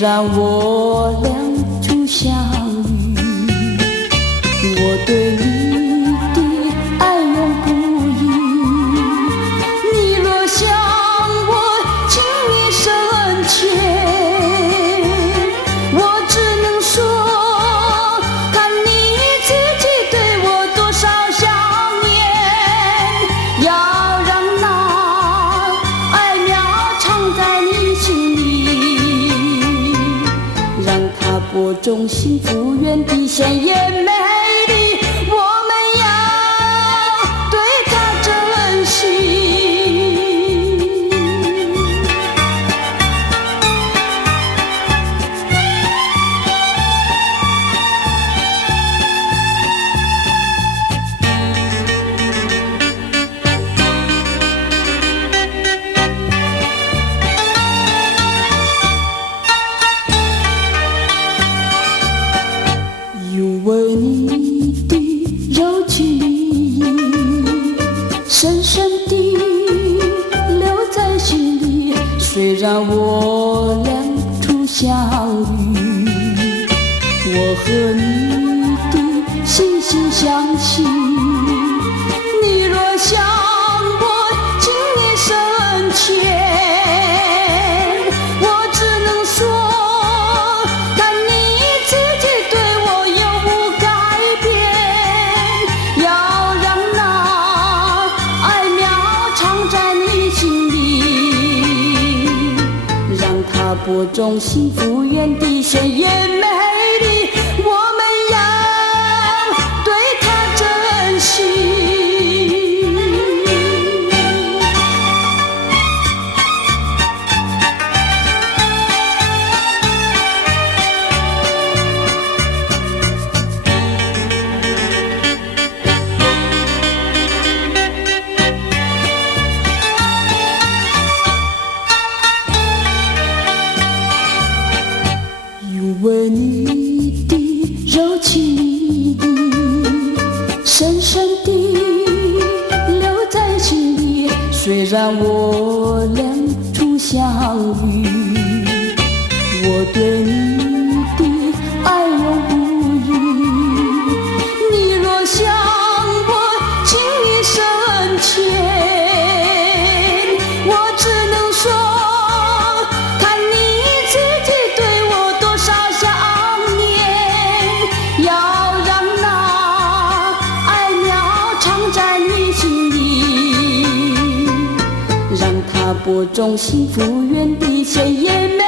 然我俩初相遇，我对你的爱永不渝。你若想我，请你深切。我只能说，看你自己对我多少想念，要让那爱苗藏在你心里，让它播种幸福园地，鲜艳美丽。我们要对它珍惜。因为你的柔情蜜意，深深地留在心里。虽然我俩初相遇，我和你的惺惺相惜。你若想我，请你深切。我只能说，看你自己对我永不改变，要让那爱苗藏在你心里，让它播种幸福园地，鲜艳美丽。我们要对它珍惜。因为你的柔情蜜意，深深地留在心里。虽然我俩初相遇，我对你的爱永不渝。你若想我，请你深切。我只能说，看你自己对我多少想念，要让那爱苗藏在你心里，让它播种幸福园地，鲜艳美丽。